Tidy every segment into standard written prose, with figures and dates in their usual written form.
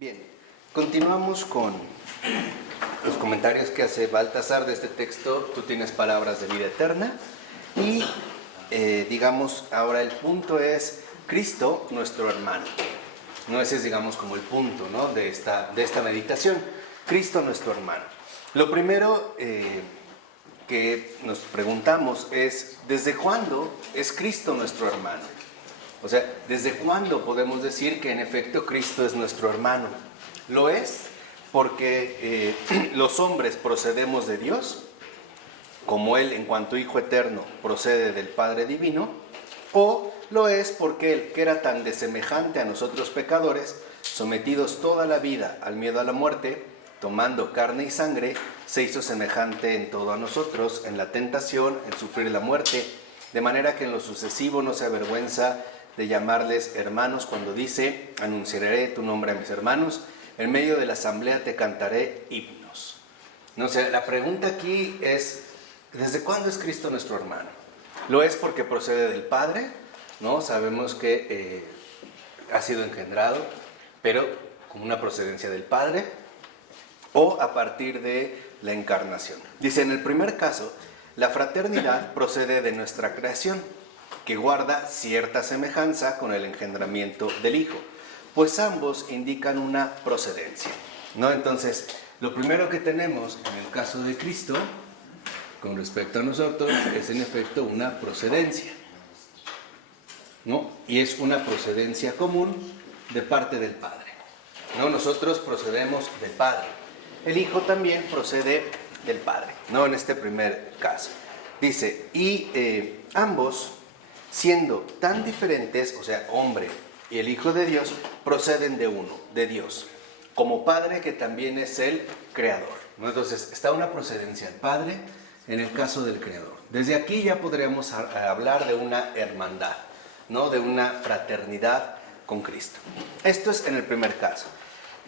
Bien, continuamos con los comentarios que hace Baltasar de este texto. Tú tienes palabras de vida eterna y digamos ahora el punto es Cristo nuestro hermano. No, ese es digamos como el punto, ¿no? de esta meditación. Cristo nuestro hermano. Lo primero que nos preguntamos es ¿desde cuándo es Cristo nuestro hermano? O sea, ¿desde cuándo podemos decir que en efecto Cristo es nuestro hermano? Lo es porque los hombres procedemos de Dios, como Él en cuanto Hijo Eterno procede del Padre Divino, o lo es porque Él, que era tan desemejante a nosotros pecadores, sometidos toda la vida al miedo a la muerte, tomando carne y sangre, se hizo semejante en todo a nosotros, en la tentación, en sufrir la muerte, de manera que en lo sucesivo no se avergüenza de llamarles hermanos cuando dice, anunciaré tu nombre a mis hermanos, en medio de la asamblea te cantaré himnos. No sé, la pregunta aquí es, ¿desde cuándo es Cristo nuestro hermano? Lo es porque procede del Padre, ¿no? Sabemos que ha sido engendrado, pero con una procedencia del Padre, o a partir de la encarnación. Dice, en el primer caso, la fraternidad procede de nuestra creación, que guarda cierta semejanza con el engendramiento del Hijo, pues ambos indican una procedencia, ¿no? Entonces, lo primero que tenemos en el caso de Cristo, con respecto a nosotros, es en efecto una procedencia, ¿no? Y es una procedencia común de parte del Padre, ¿no? Nosotros procedemos del Padre. El Hijo también procede del Padre, ¿no? En este primer caso. Dice, y ambos, siendo tan diferentes, o sea, hombre y el Hijo de Dios, proceden de uno, de Dios, como Padre que también es el Creador, ¿no? Entonces, está una procedencia del Padre en el caso del Creador. Desde aquí ya podríamos hablar de una hermandad, ¿no? De una fraternidad con Cristo. Esto es en el primer caso.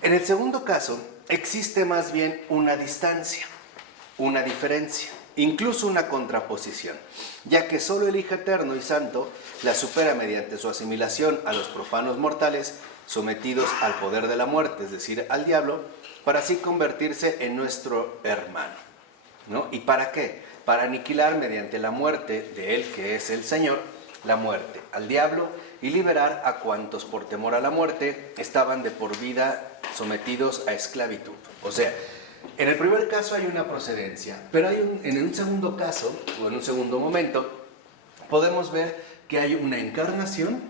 En el segundo caso, existe más bien una distancia, una diferencia, incluso una contraposición, ya que solo el Hijo Eterno y Santo la supera mediante su asimilación a los profanos mortales sometidos al poder de la muerte, es decir, al diablo, para así convertirse en nuestro hermano, ¿no? ¿Y para qué? Para aniquilar mediante la muerte de Él, que es el Señor, la muerte al diablo y liberar a cuantos por temor a la muerte estaban de por vida sometidos a esclavitud. O sea, en el primer caso hay una procedencia, pero en un segundo caso, o en un segundo momento, podemos ver que hay una encarnación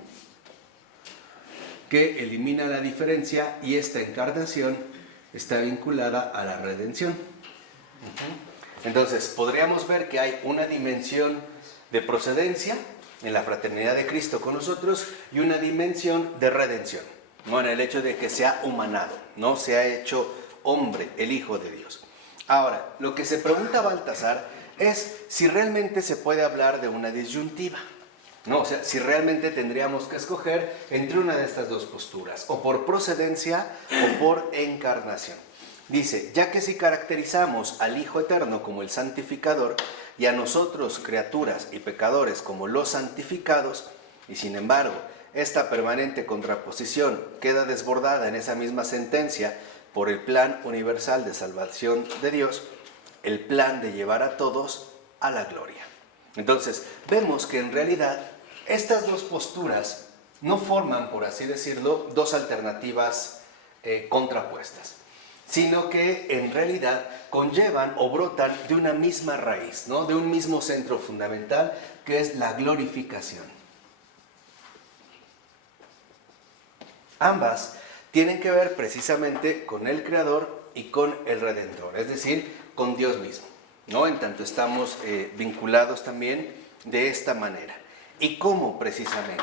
que elimina la diferencia y esta encarnación está vinculada a la redención. Entonces, podríamos ver que hay una dimensión de procedencia en la fraternidad de Cristo con nosotros y una dimensión de redención, ¿no? En el hecho de que se ha humanado, ¿no? Se ha hecho hombre, el Hijo de Dios. Ahora, lo que se pregunta Baltasar es si realmente se puede hablar de una disyuntiva, ¿no? O sea, si realmente tendríamos que escoger entre una de estas dos posturas, o por procedencia o por encarnación. Dice, ya que si caracterizamos al Hijo Eterno como el santificador y a nosotros, criaturas y pecadores, como los santificados, y sin embargo, esta permanente contraposición queda desbordada en esa misma sentencia por el plan universal de salvación de Dios, el plan de llevar a todos a la gloria. Entonces, vemos que en realidad estas dos posturas no forman, por así decirlo, dos alternativas contrapuestas, sino que en realidad conllevan o brotan de una misma raíz, ¿no? De un mismo centro fundamental, que es la glorificación. Ambas tienen que ver precisamente con el Creador y con el Redentor, es decir, con Dios mismo, ¿no? En tanto estamos vinculados también de esta manera. ¿Y cómo precisamente?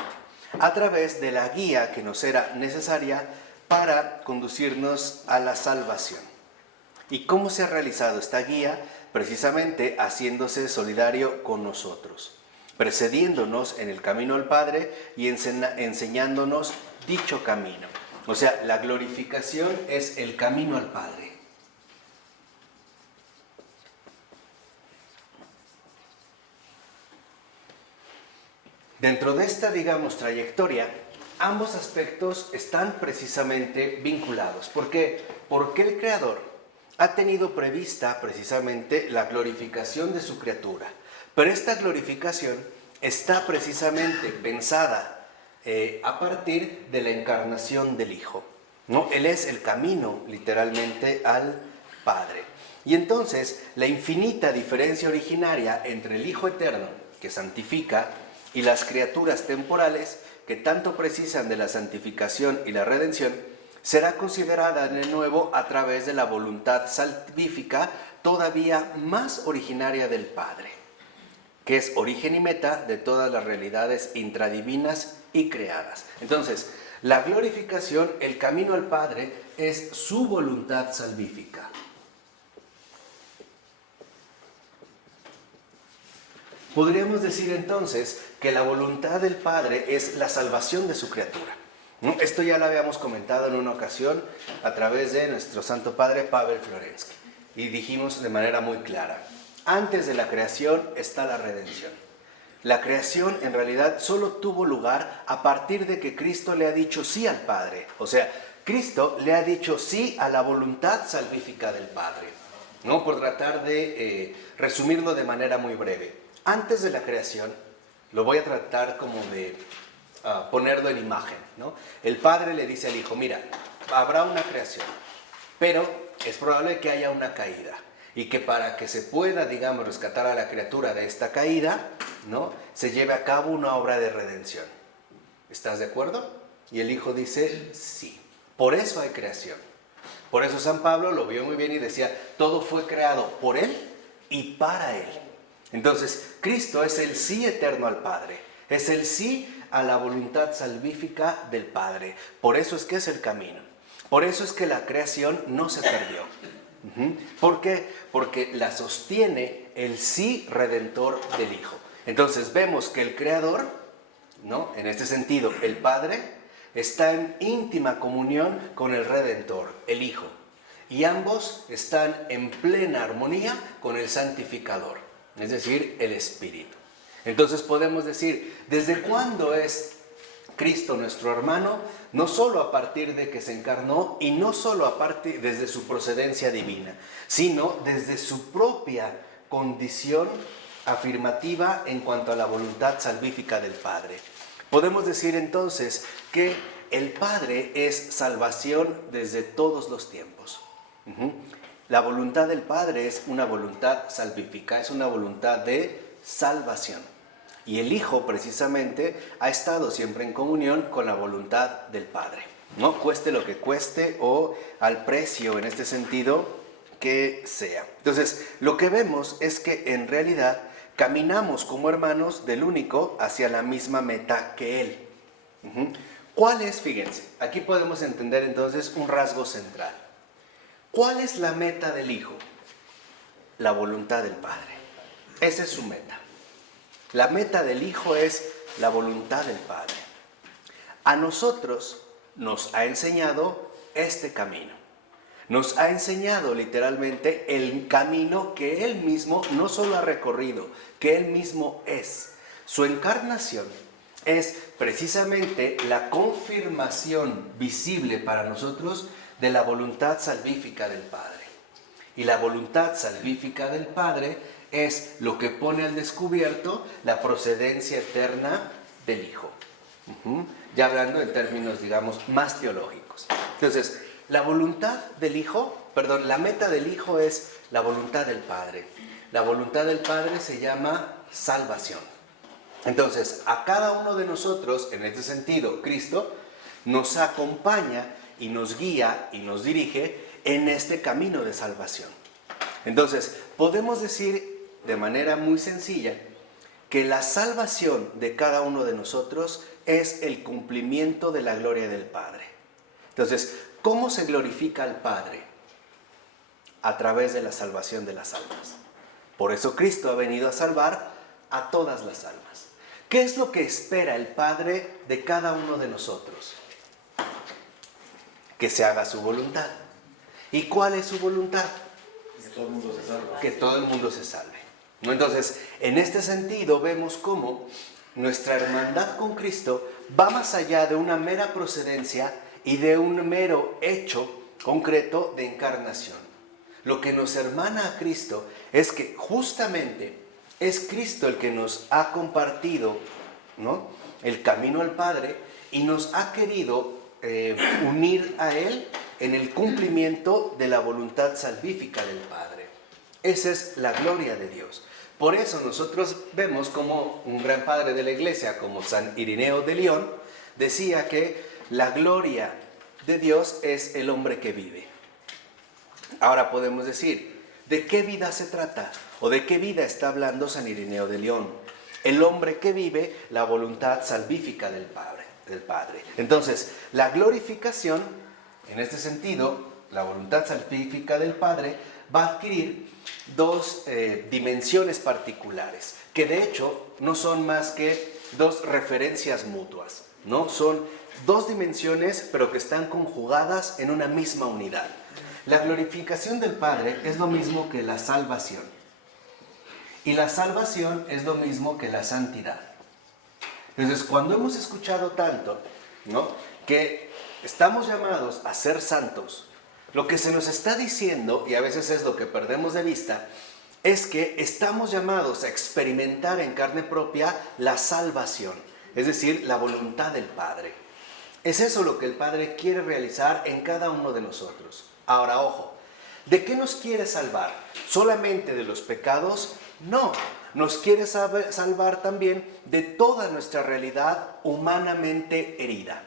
A través de la guía que nos era necesaria para conducirnos a la salvación. ¿Y cómo se ha realizado esta guía? Precisamente haciéndose solidario con nosotros, precediéndonos en el camino al Padre y enseñándonos dicho camino. O sea, la glorificación es el camino al Padre. Dentro de esta, digamos, trayectoria, ambos aspectos están precisamente vinculados. ¿Por qué? Porque el Creador ha tenido prevista precisamente la glorificación de su criatura. Pero esta glorificación está precisamente pensada a partir de la encarnación del Hijo, ¿no? Él es el camino, literalmente, al Padre. Y entonces, la infinita diferencia originaria entre el Hijo eterno, que santifica, y las criaturas temporales, que tanto precisan de la santificación y la redención, será considerada de nuevo a través de la voluntad salvífica todavía más originaria del Padre, que es origen y meta de todas las realidades intradivinas y creadas. Entonces, la glorificación, el camino al Padre, es su voluntad salvífica. Podríamos decir entonces que la voluntad del Padre es la salvación de su criatura. Esto ya lo habíamos comentado en una ocasión a través de nuestro Santo Padre Pavel Florensky. Y dijimos de manera muy clara, antes de la creación está la redención. La creación en realidad solo tuvo lugar a partir de que Cristo le ha dicho sí al Padre. O sea, Cristo le ha dicho sí a la voluntad salvífica del Padre. ¿No? Por tratar de resumirlo de manera muy breve. Antes de la creación, lo voy a tratar como de ponerlo en imagen, ¿no? El Padre le dice al Hijo, mira, habrá una creación, pero es probable que haya una caída. Y que para que se pueda, digamos, rescatar a la criatura de esta caída, ¿no?, se lleve a cabo una obra de redención. ¿Estás de acuerdo? Y el Hijo dice, sí. Por eso hay creación. Por eso San Pablo lo vio muy bien y decía, todo fue creado por Él y para Él. Entonces, Cristo es el sí eterno al Padre. Es el sí a la voluntad salvífica del Padre. Por eso es que es el camino. Por eso es que la creación no se perdió. ¿Por qué? Porque la sostiene el sí redentor del Hijo. Entonces vemos que el Creador, ¿no?, en este sentido, el Padre, está en íntima comunión con el Redentor, el Hijo. Y ambos están en plena armonía con el Santificador, es decir, el Espíritu. Entonces podemos decir, ¿desde cuándo es Cristo nuestro hermano? No solo a partir de que se encarnó y no solo a partir desde su procedencia divina, sino desde su propia condición afirmativa en cuanto a la voluntad salvífica del Padre. Podemos decir entonces que el Padre es salvación desde todos los tiempos. La voluntad del Padre es una voluntad salvífica, es una voluntad de salvación. Y el Hijo, precisamente, ha estado siempre en comunión con la voluntad del Padre, ¿no? Cueste lo que cueste o al precio, en este sentido, que sea. Entonces, lo que vemos es que, en realidad, caminamos como hermanos del único hacia la misma meta que Él. ¿Cuál es? Fíjense, aquí podemos entender entonces un rasgo central. ¿Cuál es la meta del Hijo? La voluntad del Padre. Esa es su meta. La meta del Hijo es la voluntad del Padre. A nosotros nos ha enseñado este camino. Nos ha enseñado literalmente el camino que Él mismo no solo ha recorrido, que Él mismo es. Su encarnación es precisamente la confirmación visible para nosotros de la voluntad salvífica del Padre. Y la voluntad salvífica del Padre es lo que pone al descubierto la procedencia eterna del Hijo. Ya hablando en términos, digamos, más teológicos. Entonces, la voluntad del Hijo, la meta del Hijo es la voluntad del Padre. La voluntad del Padre se llama salvación. Entonces, a cada uno de nosotros, en este sentido, Cristo nos acompaña y nos guía y nos dirige en este camino de salvación. Entonces, podemos decir de manera muy sencilla que la salvación de cada uno de nosotros es el cumplimiento de la gloria del Padre. Entonces, ¿cómo se glorifica al Padre? A través de la salvación de las almas. Por eso Cristo ha venido a salvar a todas las almas. ¿Qué es lo que espera el Padre de cada uno de nosotros? Que se haga su voluntad. ¿Y cuál es su voluntad? Que todo el mundo se salve. Que todo el mundo se salve. Entonces, en este sentido vemos cómo nuestra hermandad con Cristo va más allá de una mera procedencia y de un mero hecho concreto de encarnación. Lo que nos hermana a Cristo es que justamente es Cristo el que nos ha compartido, ¿no?, el camino al Padre y nos ha querido unir a Él en el cumplimiento de la voluntad salvífica del Padre. Esa es la gloria de Dios. Por eso nosotros vemos como un gran padre de la iglesia, como San Irineo de León, decía que la gloria de Dios es el hombre que vive. Ahora podemos decir, ¿de qué vida se trata? ¿O de qué vida está hablando San Irineo de León? El hombre que vive la voluntad salvífica del Padre. Entonces, la glorificación, en este sentido, la voluntad salvífica del Padre, va a adquirir dos dimensiones particulares, que de hecho no son más que dos referencias mutuas, ¿no? Son dos dimensiones, pero que están conjugadas en una misma unidad. La glorificación del Padre es lo mismo que la salvación. Y la salvación es lo mismo que la santidad. Entonces, cuando hemos escuchado tanto, ¿no?, que estamos llamados a ser santos, lo que se nos está diciendo, y a veces es lo que perdemos de vista, es que estamos llamados a experimentar en carne propia la salvación, es decir, la voluntad del Padre. Es eso lo que el Padre quiere realizar en cada uno de nosotros. Ahora, ojo, ¿de qué nos quiere salvar? ¿Solamente de los pecados? No, nos quiere salvar también de toda nuestra realidad humanamente herida,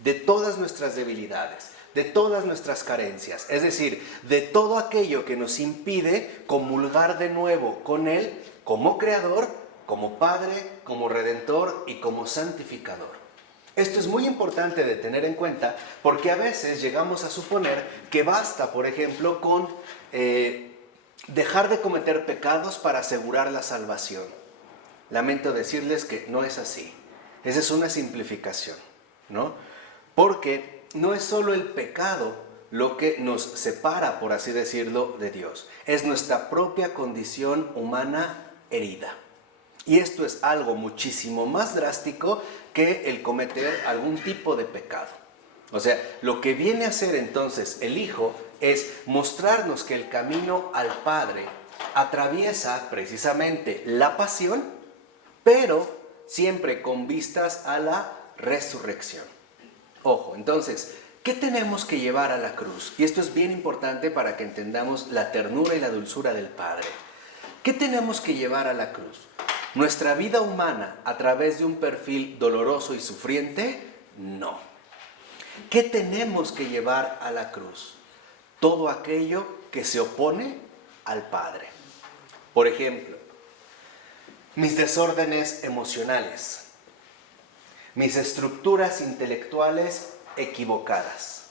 de todas nuestras debilidades, de todas nuestras carencias, es decir, de todo aquello que nos impide comulgar de nuevo con Él como Creador, como Padre, como Redentor y como Santificador. Esto es muy importante de tener en cuenta porque a veces llegamos a suponer que basta, por ejemplo, con dejar de cometer pecados para asegurar la salvación. Lamento decirles que no es así. Esa es una simplificación, ¿no? Porque no es solo el pecado lo que nos separa, por así decirlo, de Dios. Es nuestra propia condición humana herida. Y esto es algo muchísimo más drástico que el cometer algún tipo de pecado. O sea, lo que viene a hacer entonces el Hijo es mostrarnos que el camino al Padre atraviesa precisamente la pasión, pero siempre con vistas a la resurrección. Ojo, entonces, ¿qué tenemos que llevar a la cruz? Y esto es bien importante para que entendamos la ternura y la dulzura del Padre. ¿Qué tenemos que llevar a la cruz? ¿Nuestra vida humana a través de un perfil doloroso y sufriente? No. ¿Qué tenemos que llevar a la cruz? Todo aquello que se opone al Padre. Por ejemplo, mis desórdenes emocionales, mis estructuras intelectuales equivocadas,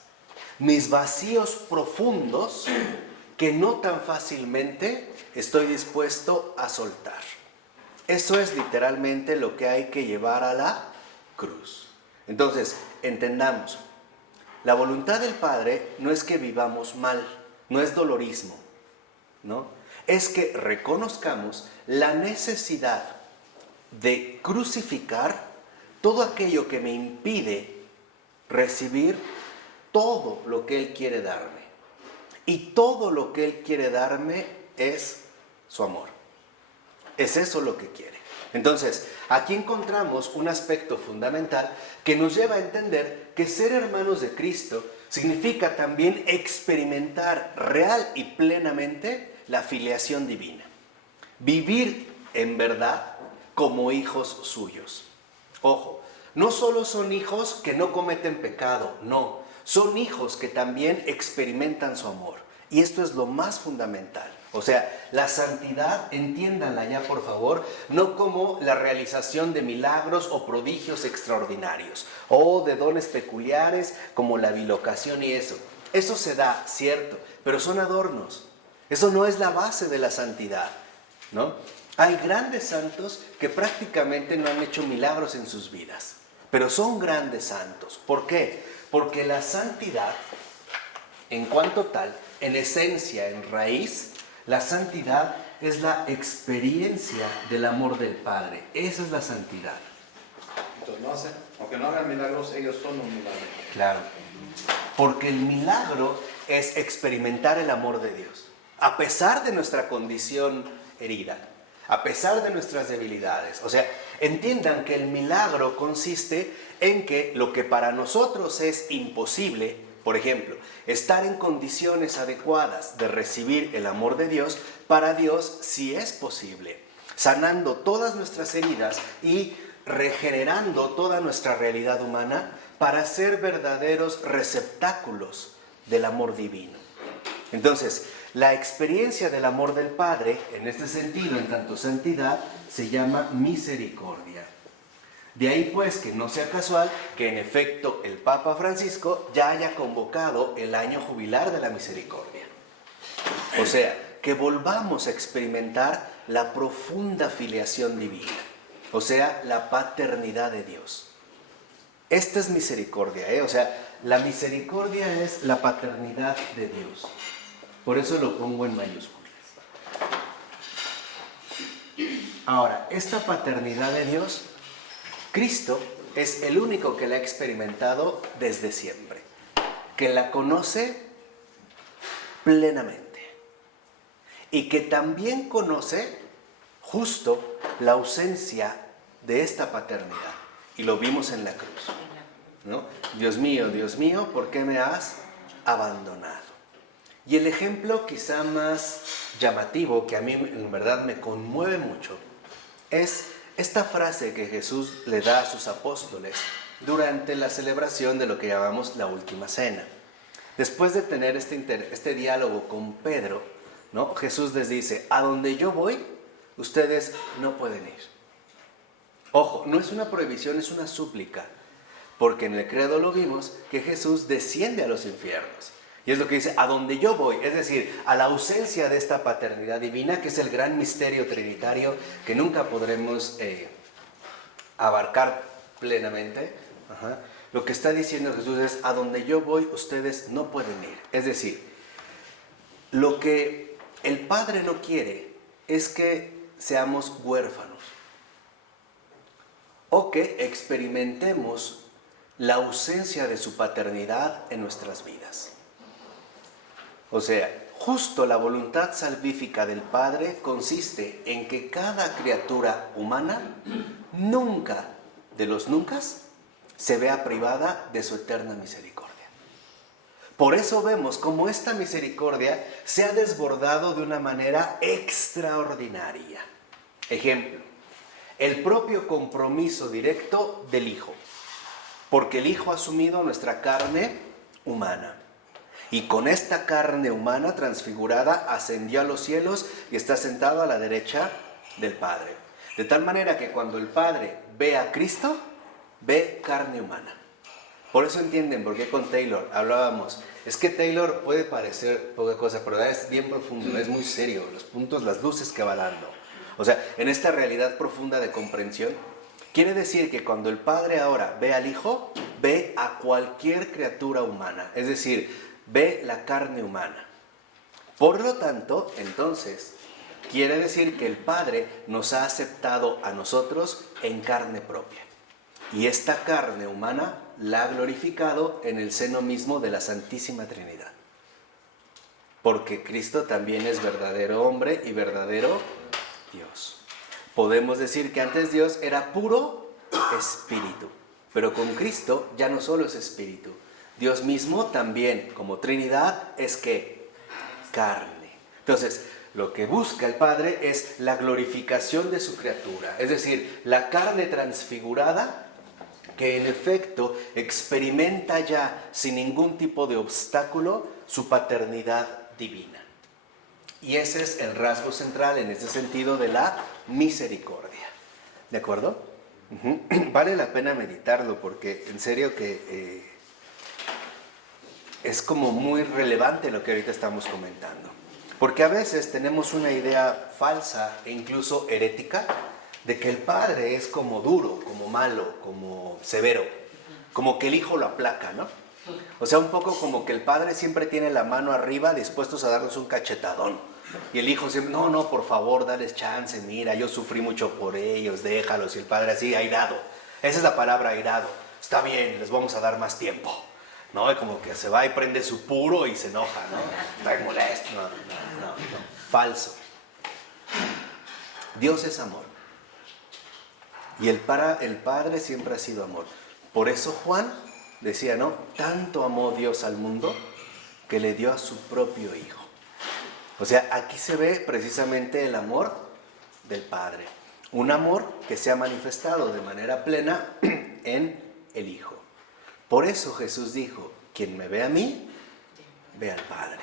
mis vacíos profundos que no tan fácilmente estoy dispuesto a soltar. Eso es literalmente lo que hay que llevar a la cruz. Entonces, entendamos, la voluntad del Padre no es que vivamos mal, no es dolorismo, ¿no? Es que reconozcamos la necesidad de crucificar todo aquello que me impide recibir todo lo que Él quiere darme. Y todo lo que Él quiere darme es su amor. Es eso lo que quiere. Entonces, aquí encontramos un aspecto fundamental que nos lleva a entender que ser hermanos de Cristo significa también experimentar real y plenamente la filiación divina. Vivir en verdad como hijos suyos. Ojo, no solo son hijos que no cometen pecado, no. Son hijos que también experimentan su amor. Y esto es lo más fundamental. O sea, la santidad, entiéndanla ya por favor, no como la realización de milagros o prodigios extraordinarios, o de dones peculiares como la bilocación y eso. Eso se da, cierto, pero son adornos. Eso no es la base de la santidad, ¿no? Hay grandes santos que prácticamente no han hecho milagros en sus vidas, pero son grandes santos. ¿Por qué? Porque la santidad, en cuanto tal, en esencia, en raíz, la santidad es la experiencia del amor del Padre. Esa es la santidad. Entonces no hacen, aunque no hagan milagros, ellos son un milagro. Claro. Porque el milagro es experimentar el amor de Dios. A pesar de nuestra condición herida, a pesar de nuestras debilidades. O sea, entiendan que el milagro consiste en que lo que para nosotros es imposible, por ejemplo, estar en condiciones adecuadas de recibir el amor de Dios, para Dios sí es posible, sanando todas nuestras heridas y regenerando toda nuestra realidad humana para ser verdaderos receptáculos del amor divino. Entonces, la experiencia del amor del Padre, en este sentido, en tanto santidad, se llama misericordia. De ahí pues que no sea casual que en efecto el Papa Francisco ya haya convocado el año jubilar de la misericordia. O sea, que volvamos a experimentar la profunda filiación divina, o sea, la paternidad de Dios. Esta es misericordia, O sea, la misericordia es la paternidad de Dios. Por eso lo pongo en mayúsculas. Ahora, esta paternidad de Dios, Cristo es el único que la ha experimentado desde siempre, que la conoce plenamente y que también conoce justo la ausencia de esta paternidad. Y lo vimos en la cruz, ¿no? Dios mío, ¿por qué me has abandonado? Y el ejemplo quizá más llamativo, que a mí en verdad me conmueve mucho, es esta frase que Jesús le da a sus apóstoles durante la celebración de lo que llamamos la última cena. Después de tener este diálogo con Pedro, ¿no? Jesús les dice, a donde yo voy, ustedes no pueden ir. Ojo, no es una prohibición, es una súplica, porque en el credo lo vimos que Jesús desciende a los infiernos. Y es lo que dice, a donde yo voy, es decir, a la ausencia de esta paternidad divina, que es el gran misterio trinitario que nunca podremos abarcar plenamente. Lo que está diciendo Jesús es, a donde yo voy, ustedes no pueden ir. Es decir, lo que el Padre no quiere es que seamos huérfanos o que experimentemos la ausencia de su paternidad en nuestras vidas. O sea, justo la voluntad salvífica del Padre consiste en que cada criatura humana nunca, de los nunca, se vea privada de su eterna misericordia. Por eso vemos cómo esta misericordia se ha desbordado de una manera extraordinaria. Ejemplo, el propio compromiso directo del Hijo, porque el Hijo ha asumido nuestra carne humana. Y con esta carne humana transfigurada ascendió a los cielos y está sentado a la derecha del Padre. De tal manera que cuando el Padre ve a Cristo, ve carne humana. Por eso entienden por qué con Taylor hablábamos. Es que Taylor puede parecer poca cosa, pero es bien profundo, es muy serio, los puntos, las luces que va dando. O sea, en esta realidad profunda de comprensión, quiere decir que cuando el Padre ahora ve al Hijo, ve a cualquier criatura humana. Es decir, ve la carne humana. Por lo tanto, entonces, quiere decir que el Padre nos ha aceptado a nosotros en carne propia. Y esta carne humana la ha glorificado en el seno mismo de la Santísima Trinidad. Porque Cristo también es verdadero hombre y verdadero Dios. Podemos decir que antes Dios era puro espíritu, pero con Cristo ya no solo es espíritu. Dios mismo también, como Trinidad, es ¿qué? Carne. Entonces, lo que busca el Padre es la glorificación de su criatura, es decir, la carne transfigurada que en efecto experimenta ya sin ningún tipo de obstáculo su paternidad divina. Y ese es el rasgo central en este sentido de la misericordia. ¿De acuerdo? Vale la pena meditarlo porque en serio que es como muy relevante lo que ahorita estamos comentando. Porque a veces tenemos una idea falsa e incluso herética de que el Padre es como duro, como malo, como severo, como que el Hijo lo aplaca, ¿no? O sea, un poco como que el Padre siempre tiene la mano arriba dispuestos a darnos un cachetadón. Y el Hijo siempre, no, por favor, dales chance, mira, yo sufrí mucho por ellos, déjalos. Y el Padre así, airado. Esa es la palabra airado. Está bien, les vamos a dar más tiempo. ¿No? Y como que se va y prende su puro y se enoja, ¿no? Está molesto. No. Falso. Dios es amor. Y el Padre siempre ha sido amor. Por eso Juan decía, ¿no? Tanto amó Dios al mundo que le dio a su propio Hijo. O sea, aquí se ve precisamente el amor del Padre. Un amor que se ha manifestado de manera plena en el Hijo. Por eso Jesús dijo, quien me ve a mí, ve al Padre.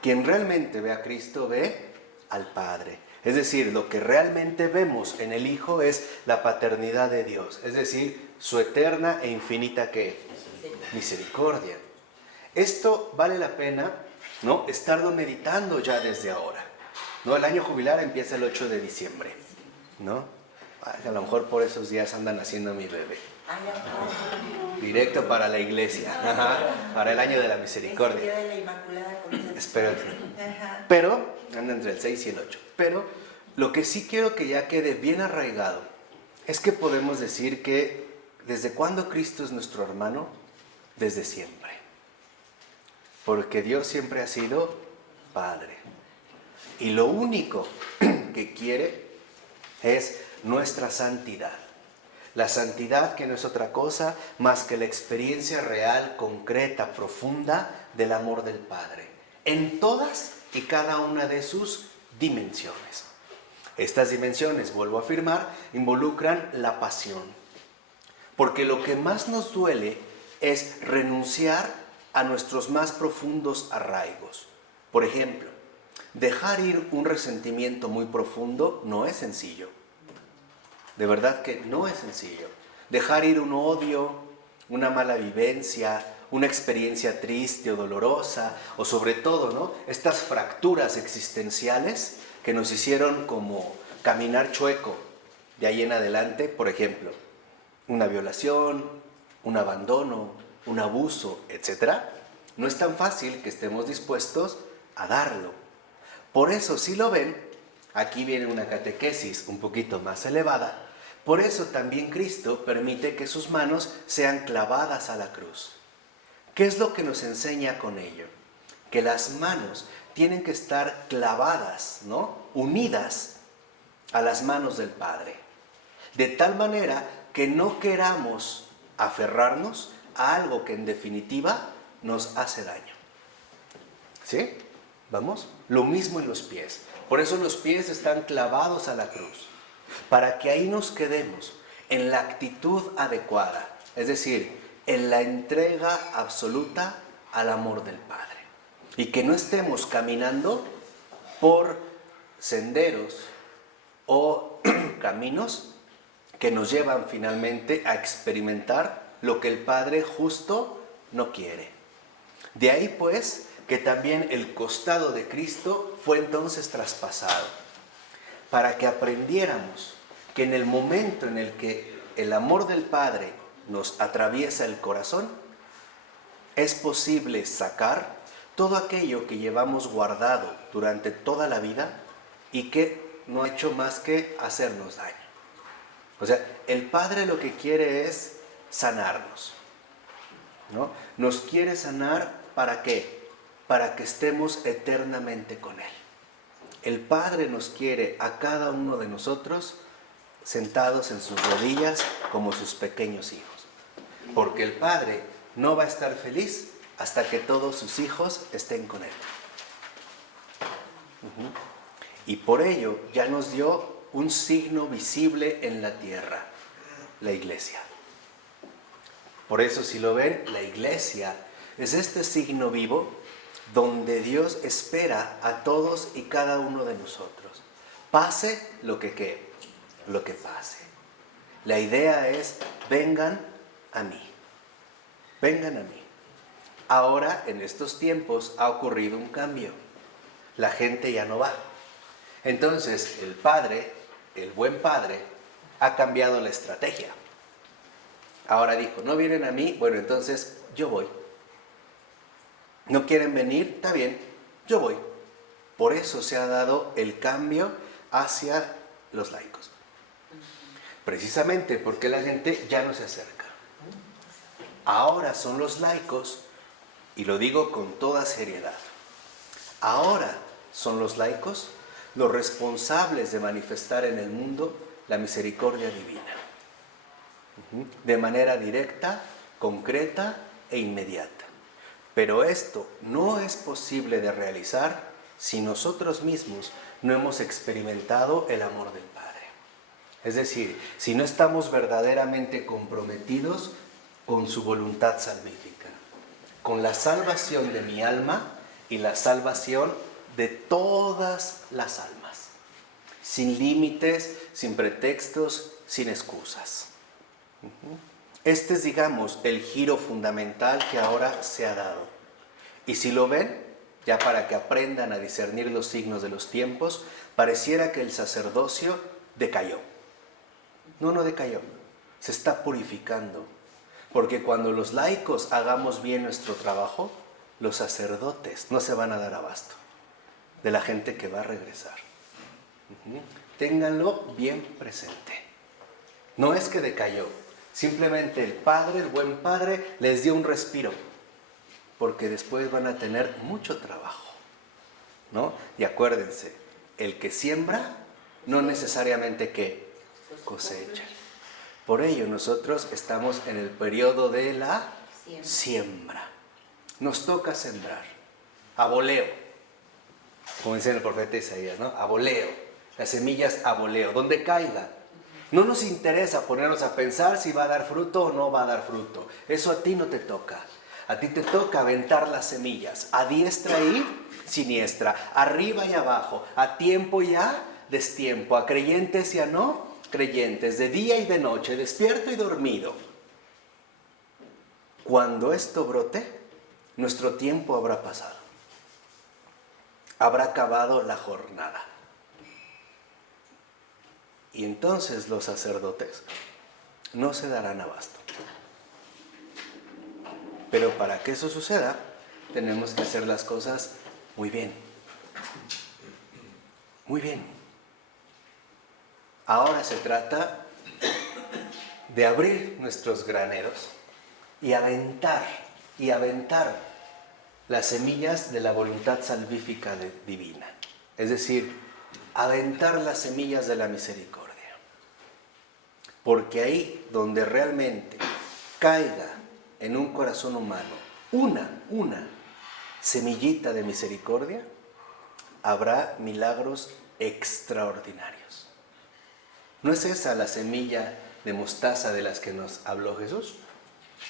Quien realmente ve a Cristo, ve al Padre. Es decir, lo que realmente vemos en el Hijo es la paternidad de Dios. Es decir, su eterna e infinita ¿qué? Misericordia. Esto vale la pena, ¿no? Estarlo meditando ya desde ahora. ¿No? El año jubilar empieza el 8 de diciembre. ¿No? A lo mejor por esos días andan haciendo mi bebé. Directo para la iglesia. Ajá. Para el año de la misericordia. Es el día de la Inmaculada Concepción. Espero que sí. Pero, anda entre el 6 y el 8. Pero, lo que sí quiero que ya quede bien arraigado es que podemos decir que ¿desde cuándo Cristo es nuestro hermano? Desde siempre. Porque Dios siempre ha sido Padre. Y lo único que quiere es nuestra santidad. La santidad que no es otra cosa más que la experiencia real, concreta, profunda del amor del Padre. En todas y cada una de sus dimensiones. Estas dimensiones, vuelvo a afirmar, involucran la pasión. Porque lo que más nos duele es renunciar a nuestros más profundos arraigos. Por ejemplo, dejar ir un resentimiento muy profundo no es sencillo. De verdad que no es sencillo. Dejar ir un odio, una mala vivencia, una experiencia triste o dolorosa, o sobre todo, ¿no? Estas fracturas existenciales que nos hicieron como caminar chueco de ahí en adelante, por ejemplo, una violación, un abandono, un abuso, etc. No es tan fácil que estemos dispuestos a darlo. Por eso, si lo ven, aquí viene una catequesis un poquito más elevada. Por eso también Cristo permite que sus manos sean clavadas a la cruz. ¿Qué es lo que nos enseña con ello? Que las manos tienen que estar clavadas, ¿no? Unidas a las manos del Padre. De tal manera que no queramos aferrarnos a algo que en definitiva nos hace daño. ¿Sí? ¿Vamos? Lo mismo en los pies. Por eso los pies están clavados a la cruz. Para que ahí nos quedemos en la actitud adecuada. Es decir, en la entrega absoluta al amor del Padre. Y que no estemos caminando por senderos o caminos que nos llevan finalmente a experimentar lo que el Padre justo no quiere. De ahí pues que también el costado de Cristo fue entonces traspasado, para que aprendiéramos que en el momento en el que el amor del Padre nos atraviesa el corazón, es posible sacar todo aquello que llevamos guardado durante toda la vida y que no ha hecho más que hacernos daño. O sea, el Padre lo que quiere es sanarnos, ¿no? Nos quiere sanar, ¿para qué? Para que estemos eternamente con Él. El Padre nos quiere a cada uno de nosotros sentados en sus rodillas como sus pequeños hijos. Porque el Padre no va a estar feliz hasta que todos sus hijos estén con Él. Y por ello ya nos dio un signo visible en la tierra, la iglesia. Por eso, si lo ven, la iglesia es este signo vivo donde Dios espera a todos y cada uno de nosotros. Pase lo que pase. La idea es, vengan a mí. Vengan a mí. Ahora, en estos tiempos, ha ocurrido un cambio. La gente ya no va. Entonces, el Padre, el buen Padre, ha cambiado la estrategia. Ahora dijo, no vienen a mí, bueno, entonces yo voy. ¿No quieren venir? Está bien, yo voy. Por eso se ha dado el cambio hacia los laicos. Precisamente porque la gente ya no se acerca. Ahora son los laicos, y lo digo con toda seriedad, ahora son los laicos los responsables de manifestar en el mundo la misericordia divina. De manera directa, concreta e inmediata. Pero esto no es posible de realizar si nosotros mismos no hemos experimentado el amor del Padre. Es decir, si no estamos verdaderamente comprometidos con su voluntad salvífica, con la salvación de mi alma y la salvación de todas las almas, sin límites, sin pretextos, sin excusas. Este es, digamos, el giro fundamental que ahora se ha dado. Y si lo ven, ya para que aprendan a discernir los signos de los tiempos, pareciera que el sacerdocio decayó. No decayó, se está purificando. Porque cuando los laicos hagamos bien nuestro trabajo, los sacerdotes no se van a dar abasto de la gente que va a regresar. Ténganlo bien presente. No es que decayó, simplemente el Padre, el buen Padre, les dio un respiro, porque después van a tener mucho trabajo, ¿no? Y acuérdense, el que siembra no necesariamente que cosecha. Por ello nosotros estamos en el periodo de la siembra. Nos toca sembrar, a voleo, como dice el profeta Isaías, ¿no? A voleo, las semillas a voleo, donde caiga. No nos interesa ponernos a pensar si va a dar fruto o no va a dar fruto. Eso a ti no te toca. A ti te toca aventar las semillas, a diestra y siniestra, arriba y abajo, a tiempo y a destiempo, a creyentes y a no creyentes, de día y de noche, despierto y dormido. Cuando esto brote, nuestro tiempo habrá pasado. Habrá acabado la jornada. Y entonces los sacerdotes no se darán abasto. Pero para que eso suceda, tenemos que hacer las cosas muy bien. Muy bien. Ahora se trata de abrir nuestros graneros y aventar las semillas de la voluntad salvífica divina. Es decir, aventar las semillas de la misericordia. Porque ahí donde realmente caiga en un corazón humano una semillita de misericordia, habrá milagros extraordinarios. ¿No es esa la semilla de mostaza de las que nos habló Jesús?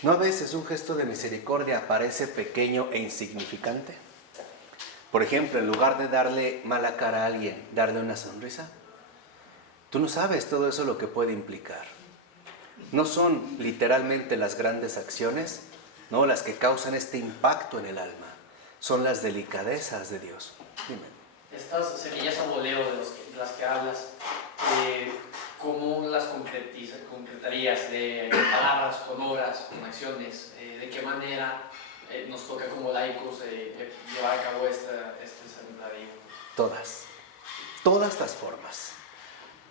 ¿No a veces un gesto de misericordia parece pequeño e insignificante? Por ejemplo, en lugar de darle mala cara a alguien, darle una sonrisa. Tú no sabes todo eso lo que puede implicar. No son literalmente las grandes acciones, no, las que causan este impacto en el alma. Son las delicadezas de Dios. Dime. Estas semillas a voleo de las que hablas, ¿cómo las concretarías? ¿De palabras, con obras, con acciones? ¿De qué manera nos toca como laicos llevar a cabo este seminario? Todas las formas,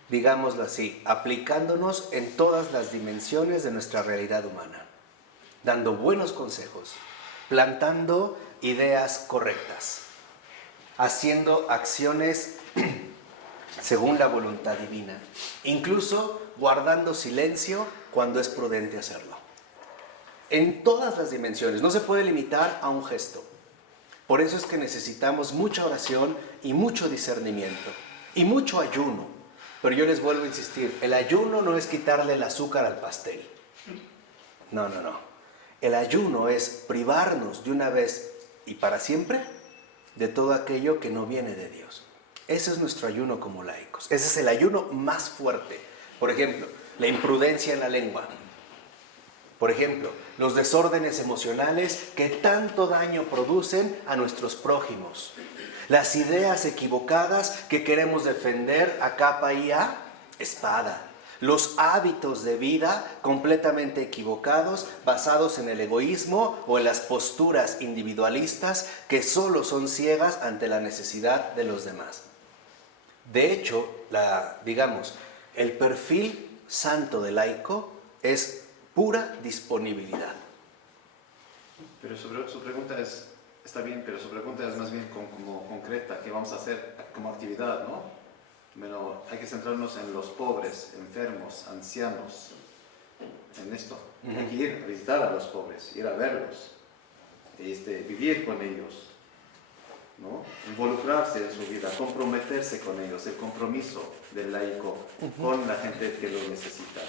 digámoslo así, aplicándonos en todas las dimensiones de nuestra realidad humana, dando buenos consejos, plantando ideas correctas, haciendo acciones según la voluntad divina, incluso guardando silencio cuando es prudente hacerlo. En todas las dimensiones, no se puede limitar a un gesto. Por eso es que necesitamos mucha oración y mucho discernimiento y mucho ayuno. Pero yo les vuelvo a insistir, el ayuno no es quitarle el azúcar al pastel. No. El ayuno es privarnos de una vez y para siempre de todo aquello que no viene de Dios. Ese es nuestro ayuno como laicos. Ese es el ayuno más fuerte. Por ejemplo, la imprudencia en la lengua. Por ejemplo, los desórdenes emocionales que tanto daño producen a nuestros prójimos. Las ideas equivocadas que queremos defender a capa y a espada. Los hábitos de vida completamente equivocados, basados en el egoísmo o en las posturas individualistas que solo son ciegas ante la necesidad de los demás. De hecho, el perfil santo de laico es pura disponibilidad. Pero su pregunta está bien, pero su pregunta es más bien como concreta, ¿qué vamos a hacer como actividad, no? Bueno, hay que centrarnos en los pobres, enfermos, ancianos, en esto. Hay que ir a visitar a los pobres, ir a verlos, vivir con ellos, ¿no? Involucrarse en su vida, comprometerse con ellos, el compromiso del laico con la gente que lo necesita.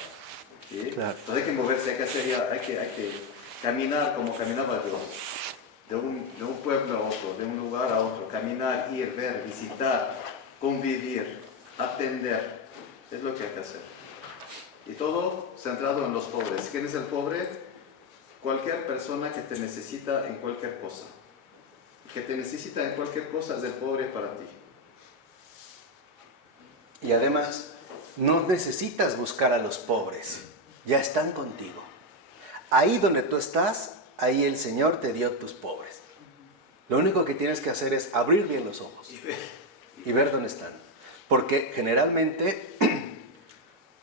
¿Sí? Claro. Entonces hay que moverse, hay que caminar como caminaba Dios, de un pueblo a otro, de un lugar a otro, caminar, ir, ver, visitar, convivir, atender, es lo que hay que hacer. Y todo centrado en los pobres. ¿Quién es el pobre? Cualquier persona que te necesita en cualquier cosa. Que te necesita en cualquier cosa es el pobre para ti. Y además, no necesitas buscar a los pobres, ya están contigo. Ahí donde tú estás, ahí el Señor te dio tus pobres. Lo único que tienes que hacer es abrir bien los ojos y ver dónde están. Porque generalmente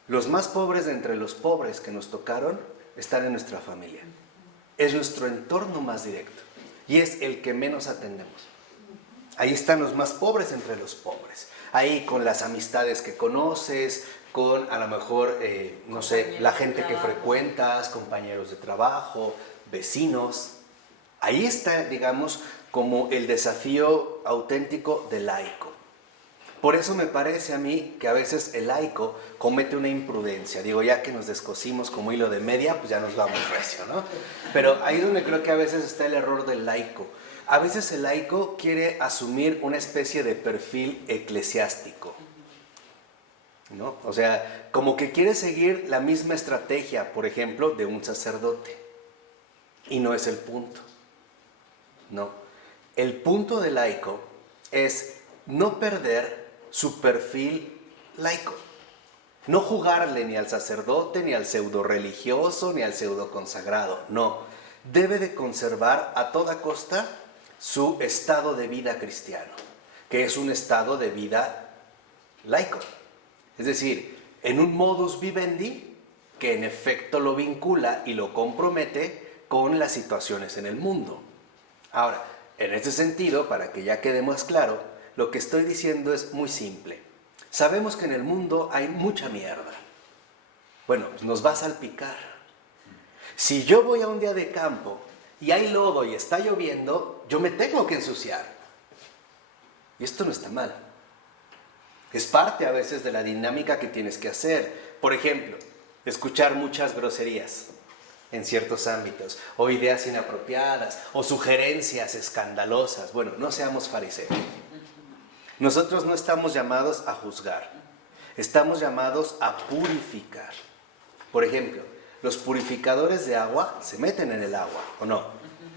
los más pobres de entre los pobres que nos tocaron están en nuestra familia. Es nuestro entorno más directo y es el que menos atendemos. Ahí están los más pobres entre los pobres. Ahí con las amistades que conoces, con a lo mejor, no sé, la gente que frecuentas, compañeros de trabajo, vecinos. Ahí está, digamos, como el desafío auténtico del laico. Por eso me parece a mí que a veces el laico comete una imprudencia. Digo, ya que nos descosimos como hilo de media, pues ya nos vamos recio, ¿no? Pero ahí es donde creo que a veces está el error del laico. A veces el laico quiere asumir una especie de perfil eclesiástico, ¿no? O sea, como que quiere seguir la misma estrategia, por ejemplo, de un sacerdote. Y no es el punto. No. El punto del laico es no perder su perfil laico. No jugarle ni al sacerdote, ni al pseudo religioso, ni al pseudo consagrado. No. Debe de conservar a toda costa su estado de vida cristiano, que es un estado de vida laico. Es decir, en un modus vivendi que en efecto lo vincula y lo compromete con las situaciones en el mundo. Ahora, en este sentido, para que ya quede más claro, lo que estoy diciendo es muy simple. Sabemos que en el mundo hay mucha mierda. Bueno, pues nos va a salpicar. Si yo voy a un día de campo y hay lodo y está lloviendo, yo me tengo que ensuciar. Y esto no está mal. Es parte a veces de la dinámica que tienes que hacer. Por ejemplo, escuchar muchas groserías en ciertos ámbitos, o ideas inapropiadas, o sugerencias escandalosas. Bueno, no seamos fariseos. Nosotros no estamos llamados a juzgar, estamos llamados a purificar. Por ejemplo, los purificadores de agua se meten en el agua, ¿o no?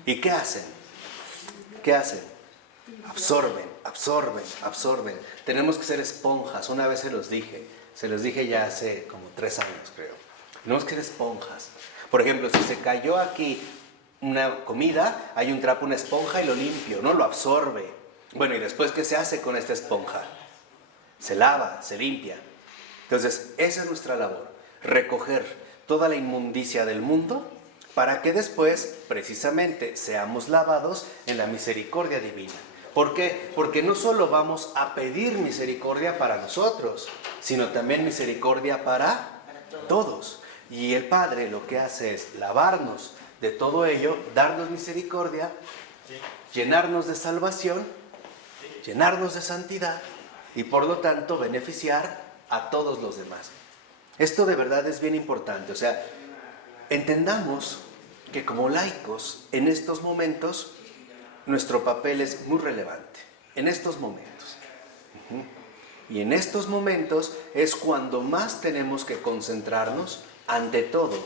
¿Y qué hacen? ¿Qué hacen? Absorben, absorben, absorben. Tenemos que ser esponjas. Una vez se los dije ya hace como 3 años, creo. Tenemos que ser esponjas. Por ejemplo, si se cayó aquí una comida, hay un trapo, una esponja y lo limpio, ¿no? Lo absorbe. Bueno, ¿y después qué se hace con esta esponja? Se lava, se limpia. Entonces, esa es nuestra labor, recoger toda la inmundicia del mundo para que después, precisamente, seamos lavados en la misericordia divina. ¿Por qué? Porque no solo vamos a pedir misericordia para nosotros, sino también misericordia para todos. Y el Padre lo que hace es lavarnos de todo ello, darnos misericordia, llenarnos de salvación, llenarnos de santidad y por lo tanto beneficiar a todos los demás. Esto de verdad es bien importante. O sea, entendamos que como laicos en estos momentos nuestro papel es muy relevante. En estos momentos. Y en estos momentos es cuando más tenemos que concentrarnos, ante todo,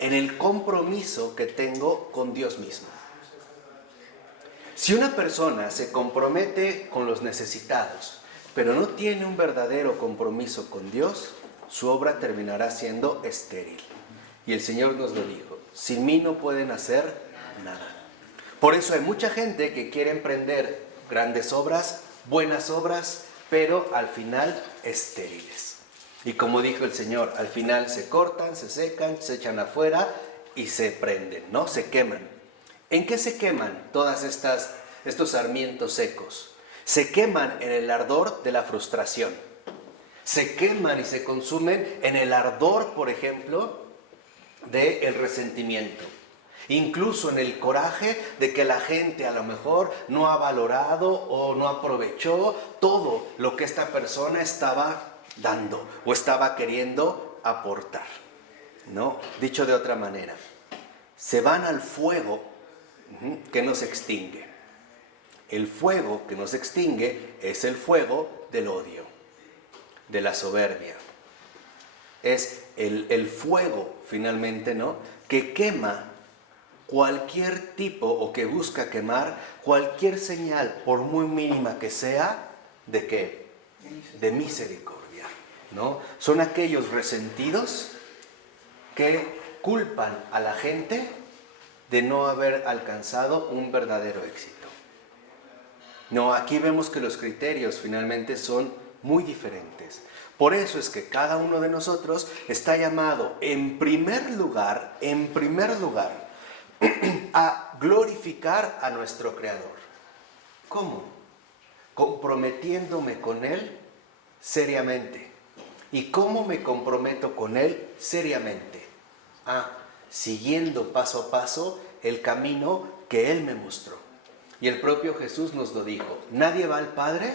en el compromiso que tengo con Dios mismo. Si una persona se compromete con los necesitados, pero no tiene un verdadero compromiso con Dios, su obra terminará siendo estéril. Y el Señor nos lo dijo, sin mí no pueden hacer nada. Por eso hay mucha gente que quiere emprender grandes obras, buenas obras, pero al final estériles. Y como dijo el Señor, al final se cortan, se secan, se echan afuera y se prenden, ¿no? Se queman. ¿En qué se queman estos sarmientos secos? Se queman en el ardor de la frustración. Se queman y se consumen en el ardor, por ejemplo, del resentimiento. Incluso en el coraje de que la gente a lo mejor no ha valorado o no aprovechó todo lo que esta persona estaba dando o estaba queriendo aportar, ¿no? Dicho de otra manera, se van al fuego que no se extingue. El fuego que no se extingue es el fuego del odio, de la soberbia. Es el fuego, finalmente, ¿no?, que quema cualquier tipo o que busca quemar cualquier señal, por muy mínima que sea, ¿de qué? De misericordia, ¿no? Son aquellos resentidos que culpan a la gente de no haber alcanzado un verdadero éxito. No, aquí vemos que los criterios finalmente son muy diferentes. Por eso es que cada uno de nosotros está llamado en primer lugar, a glorificar a nuestro Creador. ¿Cómo? Comprometiéndome con Él seriamente. ¿Y cómo me comprometo con Él seriamente? Siguiendo paso a paso el camino que Él me mostró. Y el propio Jesús nos lo dijo: nadie va al Padre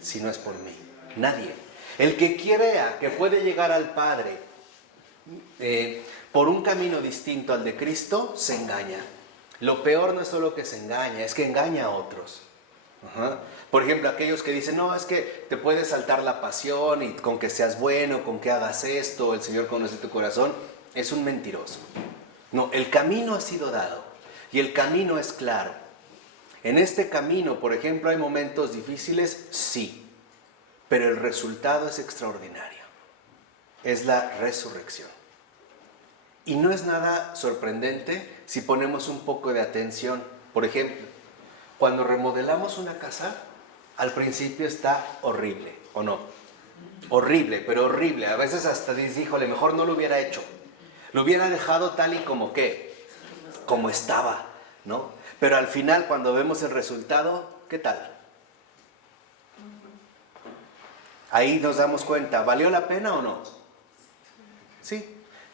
si no es por mí. Nadie. El que crea que puede llegar al Padre por un camino distinto al de Cristo, se engaña. Lo peor no es solo que se engaña, es que engaña a otros. Por ejemplo, aquellos que dicen: no, es que te puede saltar la pasión y con que seas bueno, con que hagas esto, el Señor conoce tu corazón. Es un mentiroso. No, el camino ha sido dado y el camino es claro. En este camino, por ejemplo, hay momentos difíciles, sí, pero el resultado es extraordinario. Es la resurrección. Y no es nada sorprendente si ponemos un poco de atención. Por ejemplo, cuando remodelamos una casa, al principio está horrible, ¿o no? Horrible, pero horrible. A veces hasta dices: híjole, mejor no lo hubiera hecho. Lo hubiera dejado tal y como como estaba, ¿no? Pero al final, cuando vemos el resultado, ¿qué tal? Ahí nos damos cuenta, ¿valió la pena o no? Sí.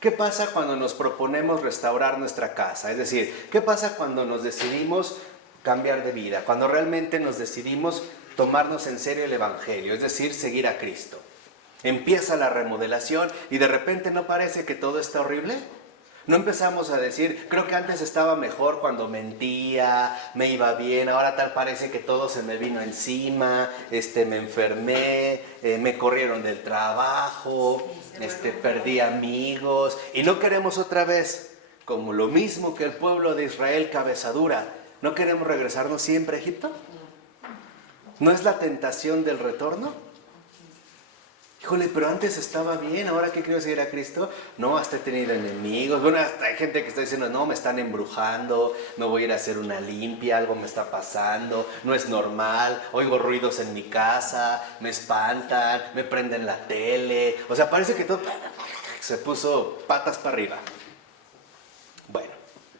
¿Qué pasa cuando nos proponemos restaurar nuestra casa? Es decir, ¿qué pasa cuando nos decidimos cambiar de vida? Cuando realmente nos decidimos tomarnos en serio el Evangelio, es decir, seguir a Cristo. Empieza la remodelación y de repente ¿no parece que todo está horrible? No empezamos a decir: creo que antes estaba mejor cuando mentía, me iba bien, ahora tal parece que todo se me vino encima, me enfermé, me corrieron del trabajo, perdí amigos. Y no queremos otra vez, como lo mismo que el pueblo de Israel, cabeza dura, ¿no queremos regresarnos siempre a Egipto? ¿No es la tentación del retorno? Híjole, pero antes estaba bien, ahora que quiero seguir a Cristo, no, hasta he tenido enemigos. Bueno, hasta hay gente que está diciendo: no, me están embrujando, me voy a ir a hacer una limpia, algo me está pasando, no es normal, oigo ruidos en mi casa, me espantan, me prenden la tele. O sea, parece que todo se puso patas para arriba. Bueno,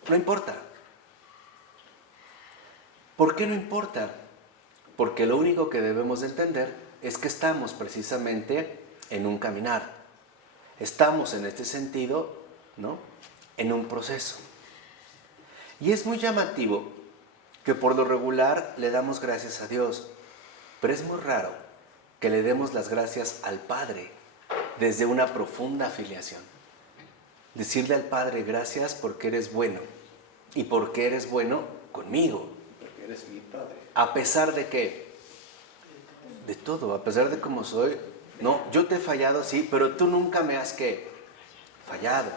no importa. ¿Por qué no importa? Porque lo único que debemos de entender es que estamos precisamente en un caminar. Estamos en este sentido, ¿no?, en un proceso. Y es muy llamativo que por lo regular le damos gracias a Dios, pero es muy raro que le demos las gracias al Padre desde una profunda afiliación. Decirle al Padre: gracias porque eres bueno y porque eres bueno conmigo. Porque eres mi Padre. ¿A pesar de qué? De todo, a pesar de cómo soy. No, yo te he fallado, sí, pero tú nunca me has fallado.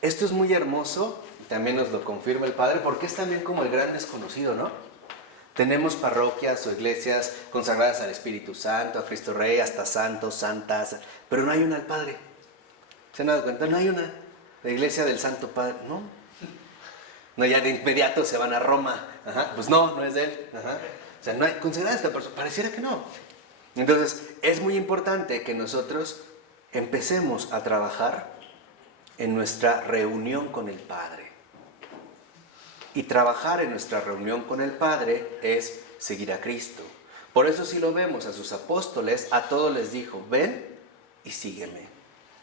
Esto es muy hermoso, y también nos lo confirma el Padre, porque es también como el gran desconocido, ¿no? Tenemos parroquias o iglesias consagradas al Espíritu Santo, a Cristo Rey, hasta santos, santas, pero no hay una al Padre. ¿Se han dado cuenta? No hay una. La iglesia del Santo Padre, ¿no? No, ya de inmediato se van a Roma. Pues no es de él. O sea, no hay considerada esta persona. Pareciera que no. Entonces, es muy importante que nosotros empecemos a trabajar en nuestra reunión con el Padre. Y trabajar en nuestra reunión con el Padre es seguir a Cristo. Por eso si lo vemos a sus apóstoles, a todos les dijo, ven y sígueme.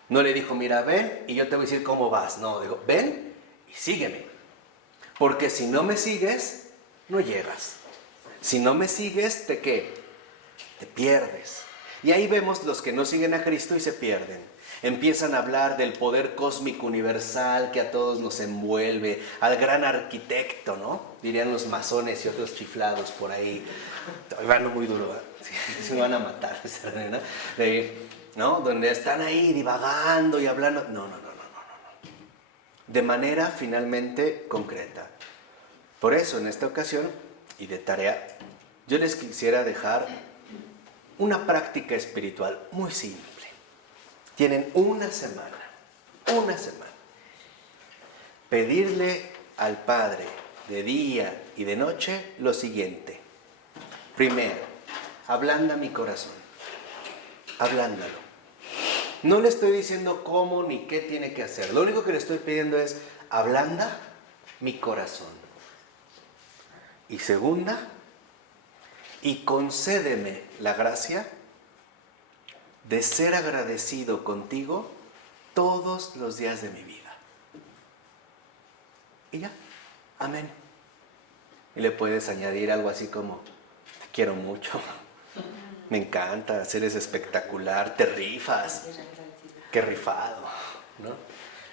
No le dijo, mira, ven y yo te voy a decir cómo vas. No, dijo, ven y sígueme. Porque si no me sigues, no llegas. Si no me sigues, ¿te qué? Te pierdes. Y ahí vemos los que no siguen a Cristo y se pierden. Empiezan a hablar del poder cósmico universal que a todos nos envuelve, al gran arquitecto, ¿no? Dirían los masones y otros chiflados por ahí. Van muy duro, ¿eh? Se van a matar, ¿no? Donde están ahí divagando y hablando. No. De manera finalmente concreta. Por eso, en esta ocasión, y de tarea, yo les quisiera dejar una práctica espiritual muy simple. Tienen una semana, pedirle al Padre de día y de noche lo siguiente. Primero, ablanda mi corazón, ablándalo. No le estoy diciendo cómo ni qué tiene que hacer, lo único que le estoy pidiendo es, ablanda mi corazón. Y segunda, y concédeme la gracia de ser agradecido contigo todos los días de mi vida. Y ya, amén. Y le puedes añadir algo así como, te quiero mucho, me encanta, eres espectacular, te rifas, qué rifado, ¿no?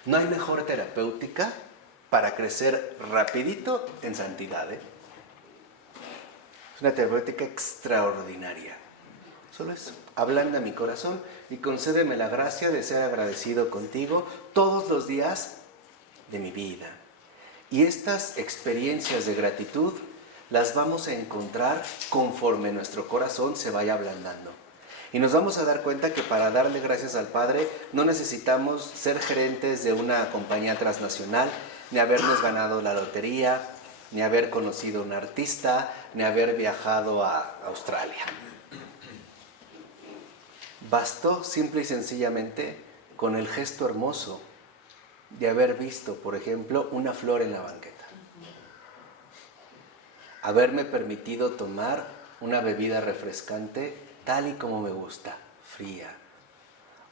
No hay mejor terapéutica para crecer rapidito en santidad, ¿eh? Es una terapéutica extraordinaria. Solo eso, ablanda mi corazón y concédeme la gracia de ser agradecido contigo todos los días de mi vida. Y estas experiencias de gratitud las vamos a encontrar conforme nuestro corazón se vaya ablandando. Y nos vamos a dar cuenta que para darle gracias al Padre no necesitamos ser gerentes de una compañía transnacional, ni habernos ganado la lotería, ni haber conocido a un artista, ni haber viajado a Australia. Bastó simple y sencillamente con el gesto hermoso de haber visto, por ejemplo, una flor en la banqueta. Haberme permitido tomar una bebida refrescante tal y como me gusta, fría,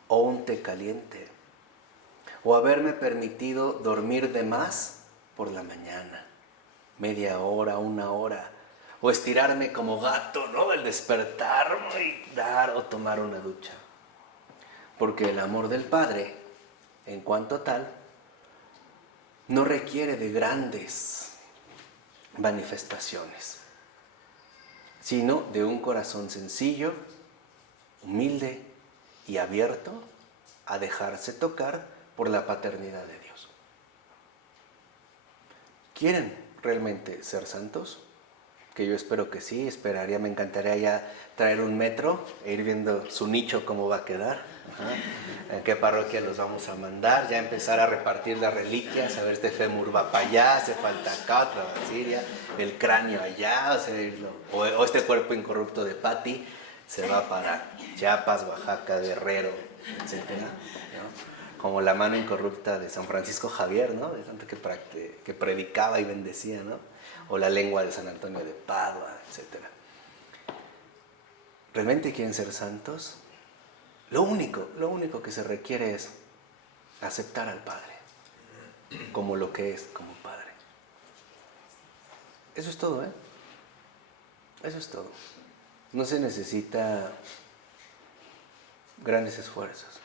o un té caliente, o haberme permitido dormir de más por la mañana, media hora, una hora, o estirarme como gato, ¿no? Al despertarme y dar o tomar una ducha. Porque el amor del Padre, en cuanto tal, no requiere de grandes manifestaciones, sino de un corazón sencillo, humilde y abierto a dejarse tocar por la paternidad de Dios. ¿Quieren realmente ser santos? Que yo espero que sí, me encantaría ya traer un metro e ir viendo su nicho cómo va a quedar, en qué parroquia los vamos a mandar, ya empezar a repartir las reliquias, a ver, este fémur va para allá, hace falta acá, otra Basilia, el cráneo allá, o este cuerpo incorrupto de Pati se va para Chiapas, Oaxaca, Guerrero, etc., ¿no? Como la mano incorrupta de San Francisco Javier, ¿no? De tanto que predicaba y bendecía, ¿no? O la lengua de San Antonio de Padua, etc. ¿Realmente quieren ser santos? Lo único que se requiere es aceptar al Padre como lo que es, como Padre. Eso es todo, ¿eh? Eso es todo. No se necesita grandes esfuerzos.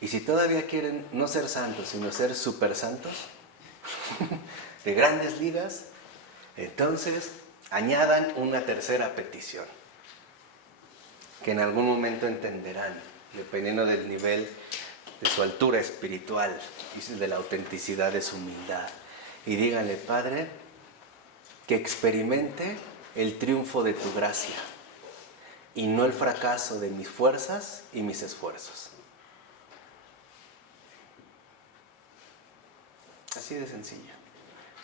Y si todavía quieren no ser santos, sino ser super santos, de grandes ligas, entonces añadan una tercera petición, que en algún momento entenderán, dependiendo del nivel de su altura espiritual y de la autenticidad de su humildad. Y díganle, Padre, que experimente el triunfo de tu gracia y no el fracaso de mis fuerzas y mis esfuerzos. Así de sencillo.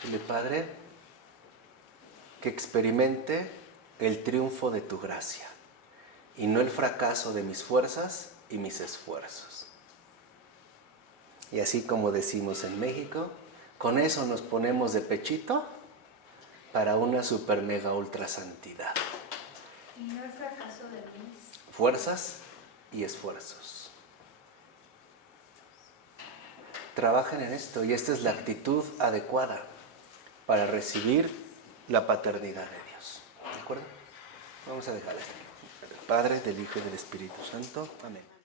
Dile, Padre, que experimente el triunfo de tu gracia y no el fracaso de mis fuerzas y mis esfuerzos. Y así como decimos en México, con eso nos ponemos de pechito para una super mega ultra santidad. Y no el fracaso de Luis. Fuerzas y esfuerzos. Trabajen en esto y esta es la actitud adecuada para recibir la paternidad de Dios. ¿De acuerdo? Vamos a dejarla aquí. Del Padre, del Hijo y del Espíritu Santo. Amén.